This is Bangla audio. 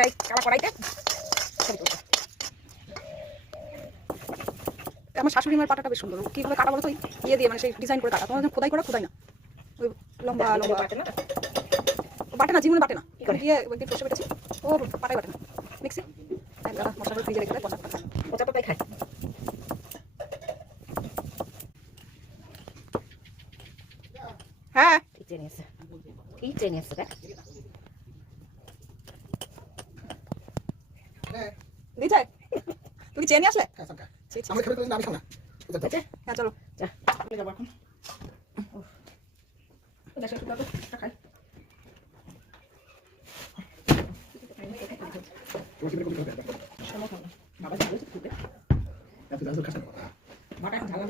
যাই কালা কড়াইতে। আমার শাশুড়ি মার পাটাটা বেশ সুন্দর, কীভাবে কাটা বলো তো, ইয়ে দিয়ে মানে সেই ডিজাইন করে কাটা, তোমার খোদাই করা খোদাই না, ওই লম্বা লম্বা বাটে না, জীবনে বাটে না, দিয়ে একদিন ফসে বেটেছি, ও পাটাই বাটে না, মিক্সি দাদা মশলা ফ্রিজে রেখে দেয়, পচা পাতা পচা পাতাই খায়। হ্যাঁ ঠিক নিয়েছে, ঠিক নিয়েছে দেখ দিচ্ছে। তুমি চেয়ে নিয়ে আসলে? হ্যাঁ চলো যাবো এখন। খাই বাবা ঝাল